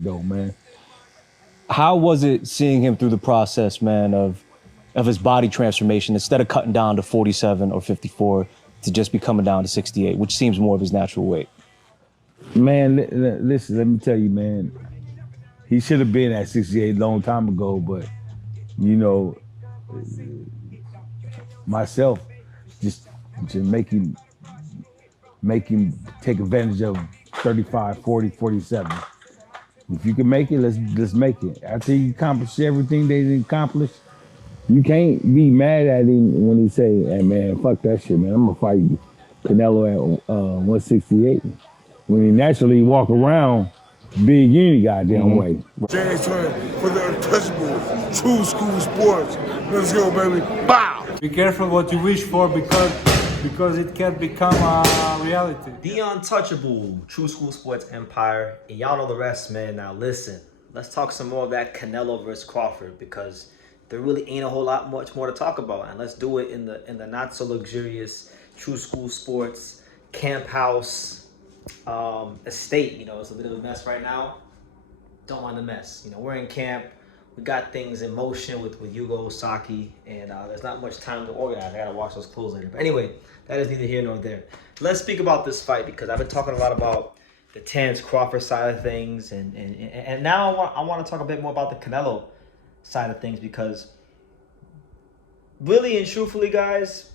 Dope, man. How was it seeing him through the process, man, of his body transformation instead of cutting down to 47 or 54 to just be coming down to 68, which seems more of his natural weight? Man, listen, let me tell you, man. He should have been at 68 a long time ago, but you know, myself just to make him take advantage of 35, 40, 47. If you can make it, let's make it. After he accomplished everything they didn't accomplish, you can't be mad at him when he say, "Hey man, fuck that shit, man. I'm gonna fight Canelo at 168." When he naturally walk around big any goddamn way. James for the untouchable, true school sports. Let's go, baby. Bow! Be careful what you wish for because it can become a reality. The untouchable, True School Sports Empire, and y'all know the rest, man. Now listen, let's talk some more of that Canelo versus Crawford because there really ain't a whole lot much more to talk about, and let's do it in the not so luxurious True School Sports camp house estate. You know, it's a bit of a mess right now. Don't mind the mess. You know, we're in camp. We got things in motion with Yugo Osaki, and there's not much time to organize. I gotta wash those clothes later. But anyway, that is neither here nor there. Let's speak about this fight because I've been talking a lot about the Terence Crawford side of things, and now I want to talk a bit more about the Canelo side of things because really and truthfully, guys,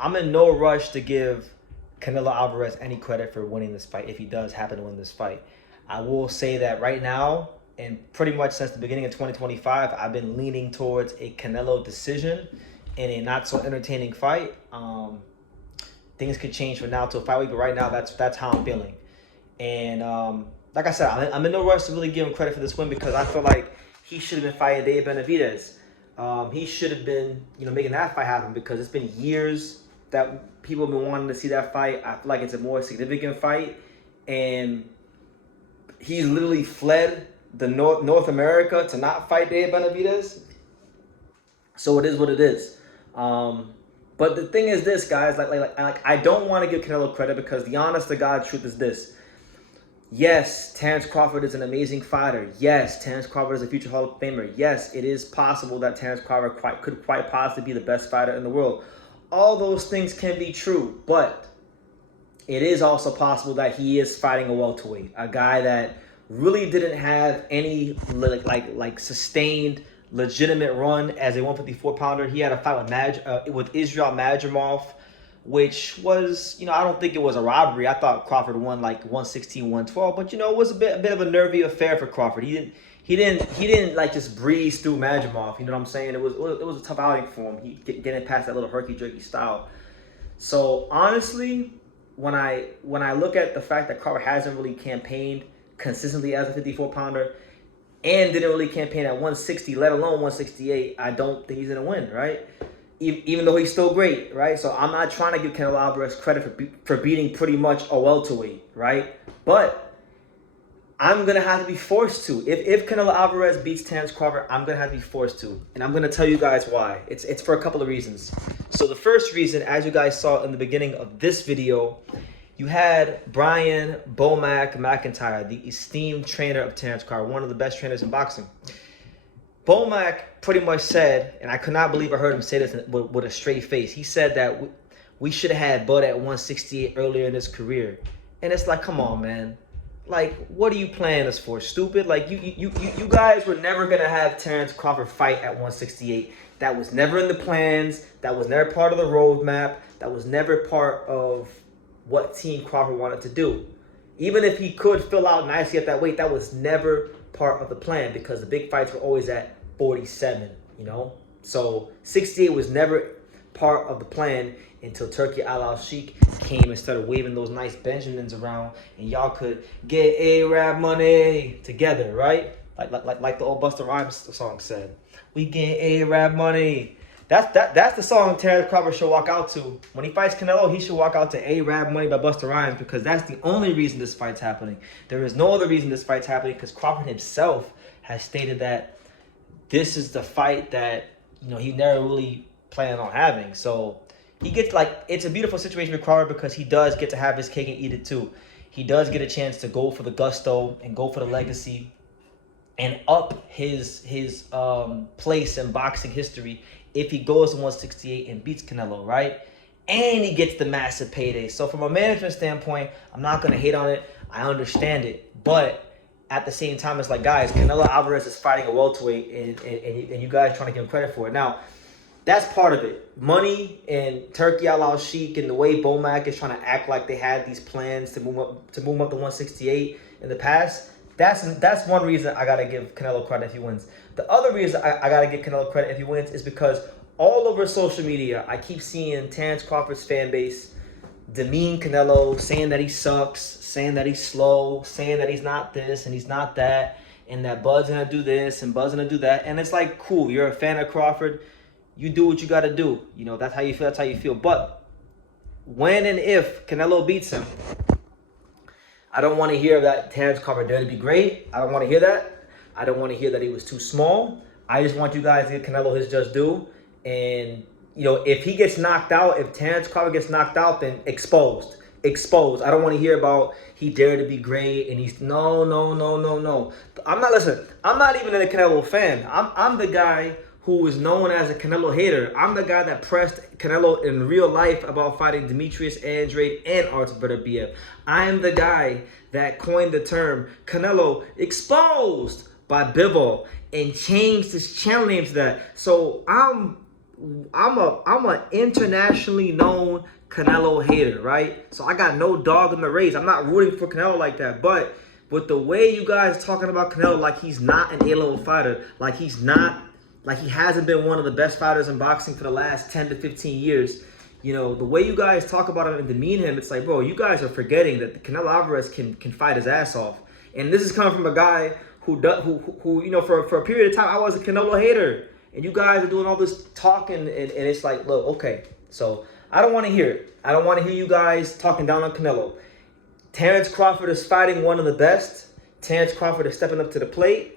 I'm in no rush to give Canelo Alvarez any credit for winning this fight if he does happen to win this fight. I will say that right now, and pretty much since the beginning of 2025, I've been leaning towards a Canelo decision in a not so entertaining fight. Things could change from now till 5 weeks, but right now that's how I'm feeling. And like I said, I'm in no rush to really give him credit for this win because I feel like he should have been fighting Dave Benavidez. He should have been, making that fight happen because it's been years that people have been wanting to see that fight. I feel like it's a more significant fight, and he literally fled the North America to not fight Dave Benavidez. So it is what it is. But the thing is this, guys, like I don't want to give Canelo credit because the honest to God truth is this. Yes, Terence Crawford is an amazing fighter. Yes, Terence Crawford is a future Hall of Famer. Yes, it is possible that Terence Crawford could quite possibly be the best fighter in the world. All those things can be true, but it is also possible that he is fighting a welterweight, a guy that really didn't have any like sustained legitimate run as a 154-pounder. He had a fight with Israel Madrimov, which was, I don't think it was a robbery. I thought Crawford won like 116, 112, but it was a bit of a nervy affair for Crawford. He didn't like just breeze through Madrimov. You know what I'm saying? It was a tough outing for him. He getting past that little herky jerky style. So honestly, when I look at the fact that Crawford hasn't really campaigned consistently as a 54-pounder and didn't really campaign at 160, let alone 168, I don't think he's gonna win, right? Even though he's still great, right? So I'm not trying to give Canelo Alvarez credit for beating pretty much a welterweight, right? But I'm going to have to be forced to. If Canelo Alvarez beats Terence Crawford, I'm going to have to be forced to. And I'm going to tell you guys why. It's for a couple of reasons. So the first reason, as you guys saw in the beginning of this video, you had Brian Bomac McIntyre, the esteemed trainer of Terence Crawford, one of the best trainers in boxing. Bomac pretty much said, and I could not believe I heard him say this with a straight face. He said that we should have had Bud at 168 earlier in his career. And it's like, come on, man. Like, what are you playing us for? Stupid? Like, you guys were never going to have Terence Crawford fight at 168. That was never in the plans. That was never part of the roadmap. That was never part of what Team Crawford wanted to do. Even if he could fill out nicely at that weight, that was never part of the plan because the big fights were always at 47, So 68 was never part of the plan until Turkey Al-Sheikh came and started waving those nice Benjamins around, and y'all could get Arab money together, right? Like the old Busta Rhymes song said, "We get Arab money." That's the song Terence Crawford should walk out to. When he fights Canelo, he should walk out to Arab Money by Busta Rhymes because that's the only reason this fight's happening. There is no other reason this fight's happening because Crawford himself has stated that this is the fight that, he never really planned on having. So he gets it's a beautiful situation for Crawford because he does get to have his cake and eat it too. he does get a chance to go for the gusto and go for the legacy and up his place in boxing history if he goes to 168 and beats Canelo, right? And he gets the massive payday. So from a management standpoint, I'm not going to hate on it. I understand it. But at the same time, it's like, guys, Canelo Alvarez is fighting a welterweight, and you guys trying to give him credit for it. Now, that's part of it. Money and Turkey Al Sheik and the way Bomac is trying to act like they had these plans to move up to 168 in the past. That's one reason I gotta give Canelo credit if he wins. The other reason I gotta give Canelo credit if he wins is because all over social media, I keep seeing Terence Crawford's fan base demean Canelo, saying that he sucks, saying that he's slow, saying that he's not this and he's not that, and that Bud's gonna do this and Bud's gonna do that. And it's like, cool, you're a fan of Crawford. You do what you gotta do. You know, that's how you feel, that's how you feel. But when and if Canelo beats him, I don't want to hear that Terence Crawford dare to be great. I don't want to hear that. I don't want to hear that he was too small. I just want you guys to give Canelo his just due. And, you know, if he gets knocked out, if Terence Crawford gets knocked out, then exposed. Exposed. I don't want to hear about he dared to be great and he's no. I'm not even a Canelo fan. I'm the guy who is known as a Canelo hater. I'm the guy that pressed Canelo in real life about fighting Demetrius Andrade and Artur Beterbiev. I am the guy that coined the term Canelo exposed by Bivol and changed his channel name to that. So I'm a internationally known Canelo hater, right? So I got no dog in the race. I'm not rooting for Canelo like that. But with the way you guys talking about Canelo like he's not an A-level fighter, like he hasn't been one of the best fighters in boxing for the last 10 to 15 years. You know, the way you guys talk about him and demean him, it's like, bro, you guys are forgetting that Canelo Alvarez can fight his ass off. And this is coming from a guy who you know, for a period of time, I was a Canelo hater. And you guys are doing all this talking, and it's like, look, okay. So I don't want to hear it. I don't want to hear you guys talking down on Canelo. Terence Crawford is fighting one of the best. Terence Crawford is stepping up to the plate.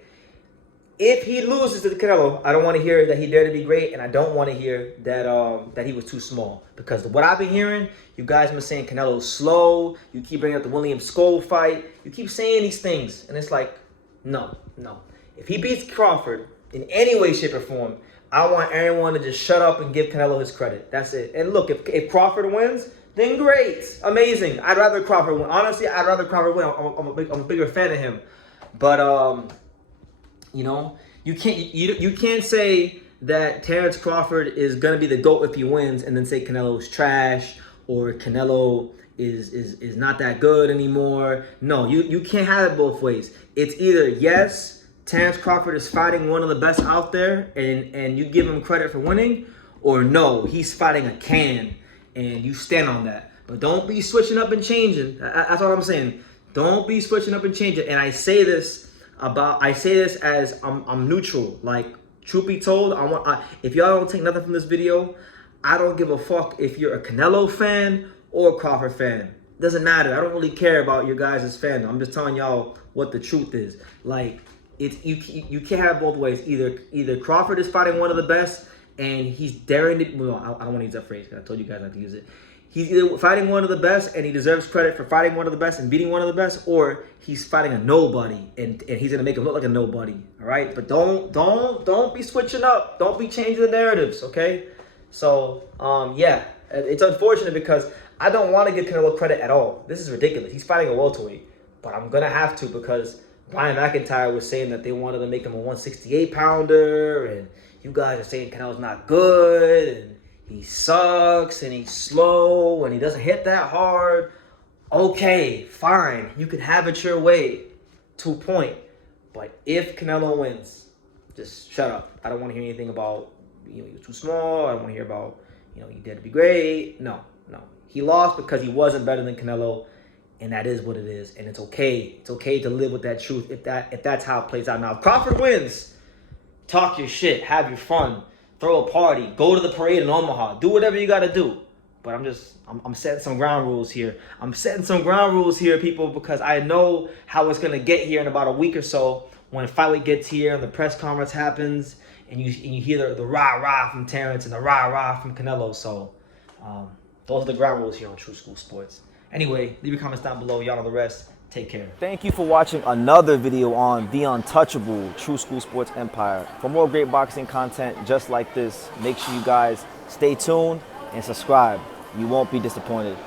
If he loses to the Canelo, I don't want to hear that he dared to be great, and I don't want to hear that he was too small. Because what I've been hearing, you guys have been saying Canelo's slow. You keep bringing up the William Skoll fight. You keep saying these things, and it's like, no. If he beats Crawford in any way, shape, or form, I want everyone to just shut up and give Canelo his credit. That's it. And look, if Crawford wins, then great, amazing. I'd rather Crawford win. Honestly, I'd rather Crawford win. I'm a bigger fan of him, but you know, you can't say that Terence Crawford is gonna be the GOAT if he wins, and then say Canelo's trash or Canelo is not that good anymore. No, you can't have it both ways. It's either yes, Terence Crawford is fighting one of the best out there, and you give him credit for winning, or no, he's fighting a can, and you stand on that. But don't be switching up and changing. That's all I'm saying. Don't be switching up and changing. And I say this as I'm neutral. Like, truth be told, if y'all don't take nothing from this video, I don't give a fuck if you're a Canelo fan or a Crawford fan. Doesn't matter. I don't really care about your guys' fandom. I'm just telling y'all what the truth is. Like, you can't have both ways. Either Crawford is fighting one of the best and he's daring to. Well, I don't want to use that phrase because I told you guys not to use it. He's either fighting one of the best and he deserves credit for fighting one of the best and beating one of the best, or he's fighting a nobody and he's gonna make him look like a nobody. All right, but don't be switching up. Don't be changing the narratives. Okay, so yeah, it's unfortunate because I don't want to give Canelo credit at all. This is ridiculous. He's fighting a welterweight, but I'm gonna have to because Brian McIntyre was saying that they wanted to make him a 168 pounder, and you guys are saying Canelo's not good and he sucks and he's slow and he doesn't hit that hard. Okay, fine. You can have it your way to a point. But if Canelo wins, just shut up. I don't want to hear anything about, you're too small. I don't want to hear about, he dared to be great. No. He lost because he wasn't better than Canelo, and that is what it is. And it's okay. It's okay to live with that truth if that's how it plays out. Now, if Crawford wins, talk your shit, have your fun. Throw a party, go to the parade in Omaha, do whatever you gotta do. But I'm setting some ground rules here. I'm setting some ground rules here, people, because I know how it's gonna get here in about a week or so when Fight Week gets here and the press conference happens and you hear the rah-rah from Terence and the rah-rah from Canelo. So those are the ground rules here on True School Sports. Anyway, leave your comments down below. Y'all know the rest. Take care. Thank you for watching another video on the untouchable True School Sports Empire. For more great boxing content just like this, make sure you guys stay tuned and subscribe. You won't be disappointed.